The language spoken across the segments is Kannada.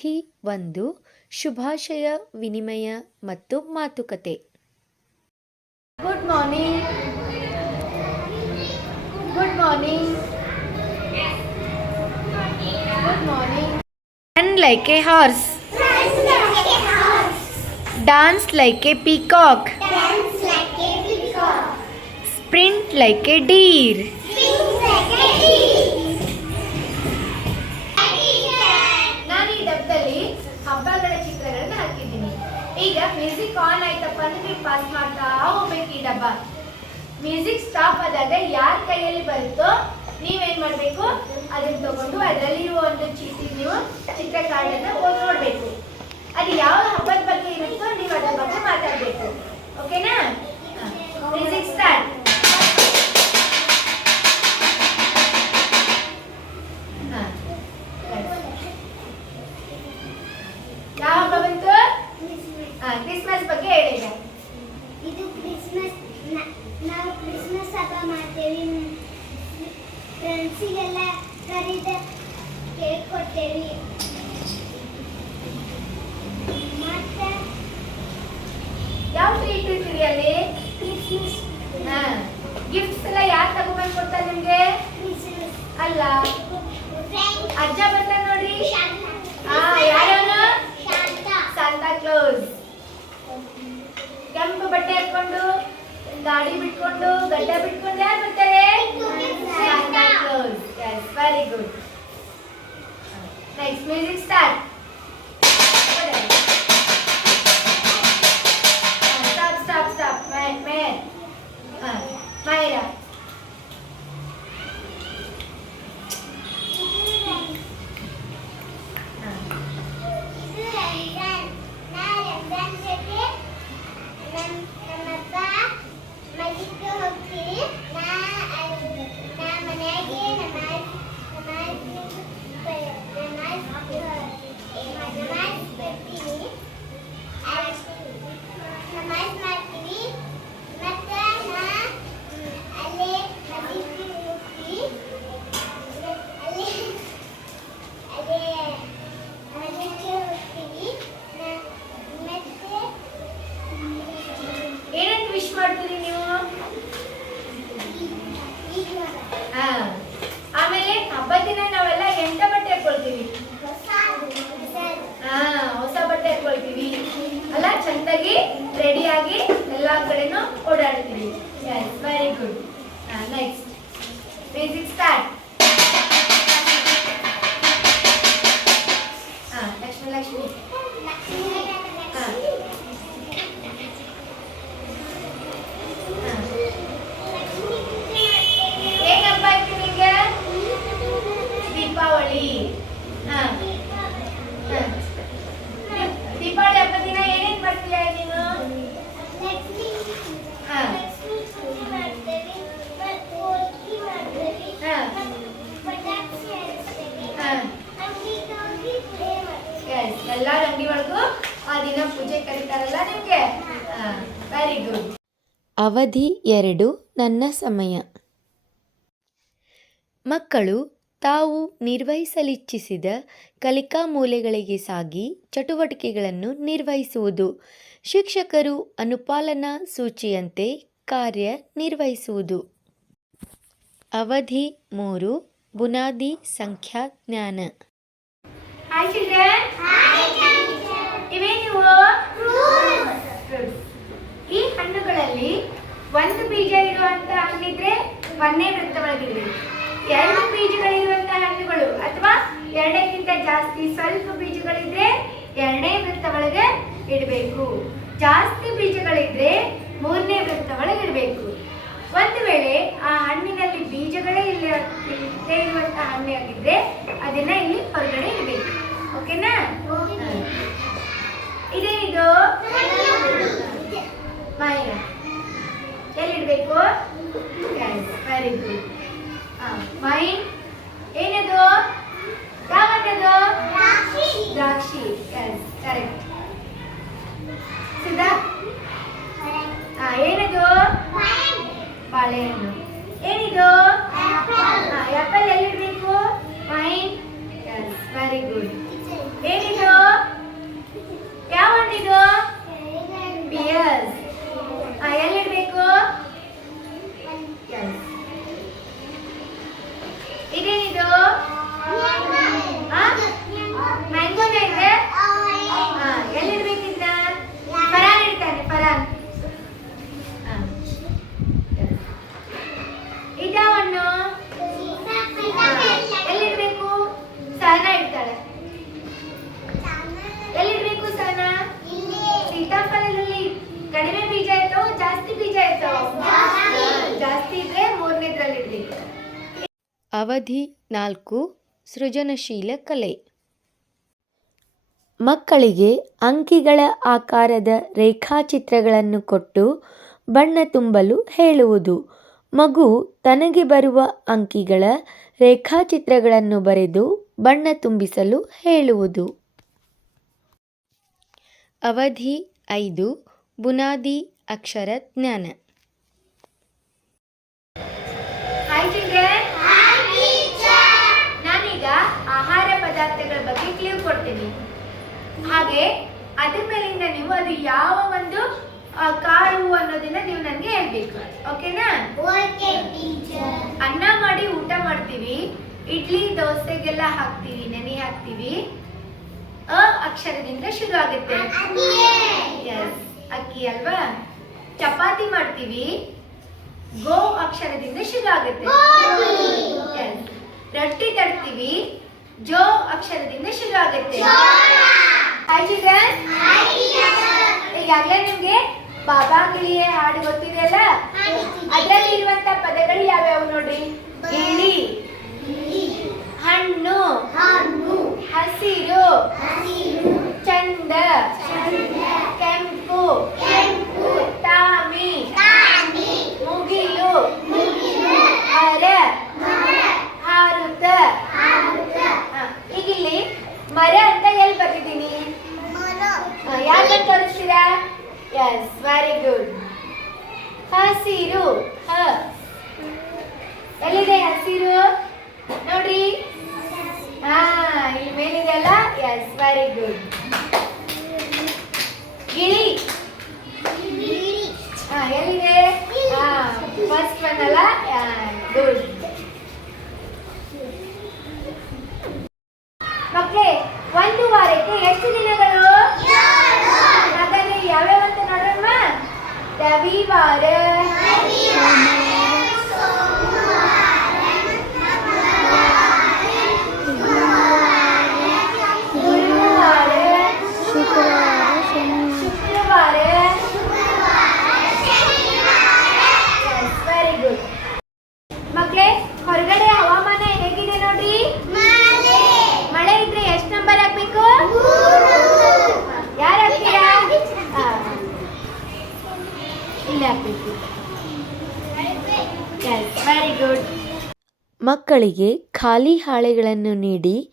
ಅವಧಿ ಒಂದು ಶುಭಾಶಯ ವಿನಿಮಯ ಮತ್ತು ಮಾತುಕತೆ good morning good morning good morning run like a horse dance like a peacock sprint like a deer music stop ಆದಾಗ ಯಾರ ಕೈಯಲ್ಲಿ ಬರುತ್ತೋ ನೀವೇನ್ ಮಾಡ್ಬೇಕು? ಅದನ್ನ ತಗೊಂಡು ಅದರಲ್ಲಿ ಇರುವ ಒಂದು ಚೀಟಿ ನೀವು ಚಿತ್ರ ಕಾರ್ಡನ್ನ ನೋಡ್ಬೇಕು ಅದು ಯಾವ ಹಬ್ಬದ ಬಗ್ಗೆ ಇರುತ್ತೋ ನೀವು ಅದ್ರ ಬಗ್ಗೆ ಮಾತಾಡ್ಬೇಕು. ಓಕೆನಾ ಫ್ರೆಂಡ್ ಅಜ್ಜ ಶಾಂತ ಹಾ ಯಾರವನು? ಸಾಂತಾ ಕ್ಲೋಸ್ ಕೆಂಪು ಬಟ್ಟೆ ಹಾಕೊಂಡು ಗಾಡಿ ಬಿಟ್ಕೊಂಡು, ಗಡ್ಡ ಬಿಟ್ಕೊಂಡು ಯಾರು ಬರ್ತಾರೆ? Very good next music start ಬಟ್ಟೆ ಹಾಕೊಳ್ತೀವಿ ಅಲ್ಲ ಚಂದಾಗಿ ರೆಡಿಯಾಗಿ ಎಲ್ಲ ಕಡೆನೂ ಓಡಾಡ್ತೀವಿ. Yes very good next basic start ಹಾಂ ಲಕ್ಷ್ಮಿ ಲಕ್ಷ್ಮಿ. ಹಾ ಏನ್ ಹಬ್ಬ ಆಯ್ತು ನಿಮ್ಗೆ ದೀಪಾವಳಿ ಹಾ ಹಾ. ದೀಪಾವಳಿ ಹಬ್ಬದ ದಿನ ಏನೇನ್ ಮಾಡ್ತೀಯ ನೀನು ಹಾ. ಹಾ. ಹಾ. Yes, ಎಲ್ಲಾ ಅಂಗಡಿ ಒಳಗೂ ಆ ದಿನ ಪೂಜೆ ಕರೀತಾರಲ್ಲ ನಿಮ್ಗೆ ವೆರಿ ಗುಡ್ ಅವಧಿ ಎರಡು ನನ್ನ ಸಮಯ. ಮಕ್ಕಳು ತಾವು ನಿರ್ವಹಿಸಲಿಚ್ಛಿಸಿದ ಕಲಿಕಾ ಮೂಲೆಗಳಿಗೆ ಸಾಗಿ ಚಟುವಟಿಕೆಗಳನ್ನು ನಿರ್ವಹಿಸುವುದು ಶಿಕ್ಷಕರು ಅನುಪಾಲನಾ ಸೂಚಿಯಂತೆ ಕಾರ್ಯ ನಿರ್ವಹಿಸುವುದು. ಅವಧಿ ಮೂರು ಬುನಾದಿ ಸಂಖ್ಯಾ ಜ್ಞಾನ. ಈ ಹಣ್ಣುಗಳಲ್ಲಿ ಒಂದು ಬೀಜ ಇರುವಂತ ಹಣ್ಣಿದ್ರೆ ಒಂದೇ ವೃತ್ತ ಒಳಗಿರ್ಬೇಕು ಎರಡು ಬೀಜಗಳಿರುವಂತಹ ಹಣ್ಣುಗಳು ಅಥವಾ ಎರಡಕ್ಕಿಂತ ಜಾಸ್ತಿ ಸ್ವಲ್ಪ ಬೀಜಗಳಿದ್ರೆ ಎರಡನೇ ವೃತ್ತ ಒಳಗೆ ಇಡಬೇಕು. ಜಾಸ್ತಿ ಬೀಜಗಳಿದ್ರೆ ಮೂರನೇ ವೃತ್ತ ಒಳಗೆ ಇಡಬೇಕು. ಒಂದು ವೇಳೆ ಆ ಹಣ್ಣಿನಲ್ಲಿ ಬೀಜಗಳೇ ಇಲ್ಲ ಇಲ್ಲದೆ ಇರುವಂತಹ ಹಣ್ಣೆ ಆಗಿದ್ರೆ ಅದನ್ನ ಇಲ್ಲಿ ಹೊರಗಡೆ ಇಡಬೇಕು. ಓಕೆನಾ? ಇದೇನಿದು? ಮಾಯ. ಎಲ್ಲಿಡ್ಬೇಕು ವೆರಿ ಗುಡ್ ಮೈನ್ ಏನದು ಯಾವತ್ತದು ದ್ರಾಕ್ಷಿ ಕರೆಕ್ಟ್ ಸಿದ್ಧ ಹಾ ಏನದು ಬಾಳೆಹಣ್ಣು ಏನಿದು ಆಪಲ್ ಎಲ್ಲಿಡ್ಬೇಕು ಮೈನ್ ವೆರಿ ಗುಡ್ ಅವಧಿ ನಾಲ್ಕು, ಸೃಜನಶೀಲ ಕಲೆ. ಮಕ್ಕಳಿಗೆ ಅಂಕಿಗಳ ಆಕಾರದ ರೇಖಾಚಿತ್ರಗಳನ್ನು ಕೊಟ್ಟು ಬಣ್ಣ ತುಂಬಲು ಹೇಳುವುದು. ಮಗು ತನಗೆ ಬರುವ ಅಂಕಿಗಳ ರೇಖಾಚಿತ್ರಗಳನ್ನು ಬರೆದು ಬಣ್ಣ ತುಂಬಿಸಲು ಹೇಳುವುದು. ಅವಧಿ ಐದು, ಬುನಾದಿ ಅಕ್ಷರ ಜ್ಞಾನ. ನಾನೀಗ ಆಹಾರ ಪದಾರ್ಥಗಳ ಬಗ್ಗೆ ತಿಳಿದುಕೊಡ್ತೀನಿ ಕೊಡ್ತೀನಿ ಹಾಗೆ ಅದ್ರ ಮೇಲಿಂದ ನೀವು ಅದು ಯಾವ ಒಂದು ಆ, ಕಾಳು ಅನ್ನೋದನ್ನ ನೀವು ನನಗೆ ಹೇಳ್ಬೇಕು. ಓಕೆನಾ? ಓಕೆ ಟೀಚರ್ ಅನ್ನ ಮಾಡಿ ಊಟ ಮಾಡ್ತೀವಿ. ಇಡ್ಲಿ ದೋಸೆಗೆಲ್ಲ ಹಾಕ್ತೀವಿ ನೆನೆ ಹಾಕ್ತೀವಿ. ಅ ಅಕ್ಷರದಿಂದ ಶುರು ಆಗುತ್ತೆ ಅಲ್ವಾ? ಚಪಾತಿ ಮಾಡ್ತೀವಿ. ಗೋ ಅಕ್ಷರದಿಂದ ಶುರು ಆಗುತ್ತೆ. ರೊಟ್ಟಿ ತಡ್ತೀವಿ ಜೋ ಅಕ್ಷರದಿಂದ ಶುರು ಆಗುತ್ತೆ. ಈಗಾಗಲೇ ನಿಮ್ಗೆ ಬಾಬಾ ಗಿಳಿಯ ಹಾಡು ಗೊತ್ತಿದೆಯಲ್ಲ ಅದರಲ್ಲಿ ಇರುವಂತ ಪದಗಳು ಯಾವ್ಯಾವು ನೋಡ್ರಿ ಗಿಳಿ ಹಣ್ಣು ಹಸಿರು ಚಂದ ಕೆಂಪು ತಾಮಿ ಮುಗಿಲು ಅರ ಹಾರುತ್ತ ಹ, ಈಗ ಇಲ್ಲಿ ಮರ ಅಂತ ಎಲ್ಲಿ ಬರ್ತಿದ್ದೀನಿ ಯಾಕೆ ತೋರಿಸ್ತೀರಾ? ಎಸ್ ವೆರಿ ಗುಡ್ ಹಸಿರು. ಹ. ಎಲ್ಲಿದೆ ಹಸಿರು? ನೋಡ್ರಿ. ಹಾ ಇಲ್ಲಿ ಮೇಲಿದೆ ಅಲ್ಲ ಎಸ್ ವೆರಿ ಗುಡ್ ಗಿಳಿ. ಹಾ ಎಲ್ಲಿದೆ? ಹಾ ಫಸ್ಟ್ ಬಂದಲ್ಲ ಗುಡ್ ರವಿವಾರ ಗುರುವಾರ ಶುಕ್ರವಾರ ವೆರಿ ಗುಡ್ ಮಕ್ಕಳೇ ಹೊರಗಡೆ ಹವಾಮಾನ ಹೇಗಿದೆ ನೋಡ್ರಿ ಮಳೆ ಇದ್ರೆ ಎಷ್ಟು ನಂಬರ್ ಹಾಕ್ಬೇಕು ಯಾರು ಹಾಕ್ತೀರಾ ಹಾ. ಇಲ್ಲಿ ಮಕ್ಕಳಿಗೆ ಖಾಲಿ ಹಾಳೆಗಳನ್ನು ನೀಡಿ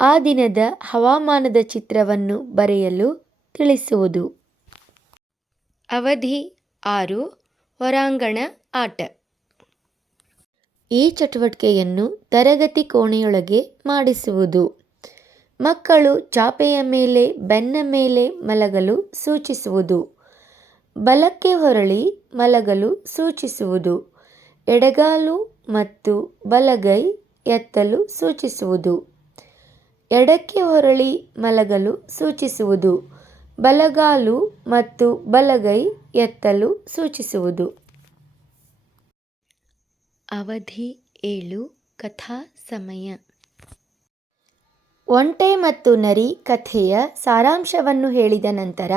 ಆ ದಿನದ ಹವಾಮಾನದ ಚಿತ್ರವನ್ನು ಬರೆಯಲು ತಿಳಿಸುವುದು. ಅವಧಿ ಆರು, ಹೊರಾಂಗಣ ಆಟ. ಈ ಚಟುವಟಿಕೆಯನ್ನು ತರಗತಿ ಕೋಣೆಯೊಳಗೆ ಮಾಡಿಸುವುದು. ಮಕ್ಕಳು ಚಾಪೆಯ ಮೇಲೆ, ಬೆನ್ನ ಮೇಲೆ ಮಲಗಲು ಸೂಚಿಸುವುದು. ಬಲಕ್ಕೆ ಹೊರಳಿ ಮಲಗಲು ಸೂಚಿಸುವುದು. ಎಡಗಾಲು ಮತ್ತು ಬಲಗೈ ಎತ್ತಲು ಸೂಚಿಸುವುದು. ಎಡಕ್ಕೆ ಹೊರಳಿ ಮಲಗಲು ಸೂಚಿಸುವುದು. ಬಲಗಾಲು ಮತ್ತು ಬಲಗೈ ಎತ್ತಲು ಸೂಚಿಸುವುದು. ಅವಧಿ ಏಳು. ಕಥಾ ಸಮಯ. ಒಂಟೆ ಮತ್ತು ನರಿ ಕಥೆಯ ಸಾರಾಂಶವನ್ನು ಹೇಳಿದ ನಂತರ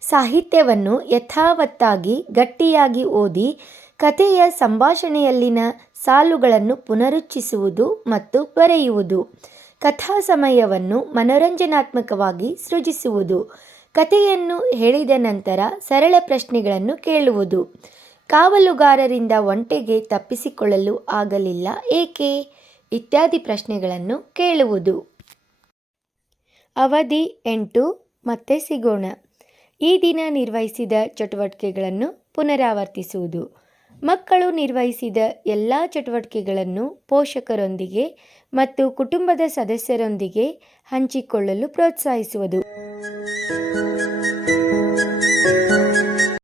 ಸಾಹಿತ್ಯವನ್ನು ಯಥಾವತ್ತಾಗಿ ಗಟ್ಟಿಯಾಗಿ ಓದಿ ಕಥೆಯ ಸಂಭಾಷಣೆಯಲ್ಲಿನ ಸಾಲುಗಳನ್ನು ಪುನರುಚ್ಚಿಸುವುದು ಮತ್ತು ಬರೆಯುವುದು ಕಥಾ ಸಮಯವನ್ನು ಮನೋರಂಜನಾತ್ಮಕವಾಗಿ ಸೃಜಿಸುವುದು, ಕಥೆಯನ್ನು ಹೇಳಿದ ನಂತರ ಸರಳ ಪ್ರಶ್ನೆಗಳನ್ನು ಕೇಳುವುದು, ಕಾವಲುಗಾರರಿಂದ ಒಂಟೆಗೆ ತಪ್ಪಿಸಿಕೊಳ್ಳಲು ಆಗಲಿಲ್ಲ ಏಕೆ? ಇತ್ಯಾದಿ ಪ್ರಶ್ನೆಗಳನ್ನು ಕೇಳುವುದು. ಅವಧಿ ಎಂಟು, ಮತ್ತೆ ಸಿಗೋಣ. ಈ ದಿನ ನಿರ್ವಹಿಸಿದ ಚಟುವಟಿಕೆಗಳನ್ನು ಪುನರಾವರ್ತಿಸುವುದು. ಮಕ್ಕಳು ನಿರ್ವಹಿಸಿದ ಎಲ್ಲ ಚಟುವಟಿಕೆಗಳನ್ನು ಪೋಷಕರೊಂದಿಗೆ ಮತ್ತು ಕುಟುಂಬದ ಸದಸ್ಯರೊಂದಿಗೆ ಹಂಚಿಕೊಳ್ಳಲು ಪ್ರೋತ್ಸಾಹಿಸುವುದು.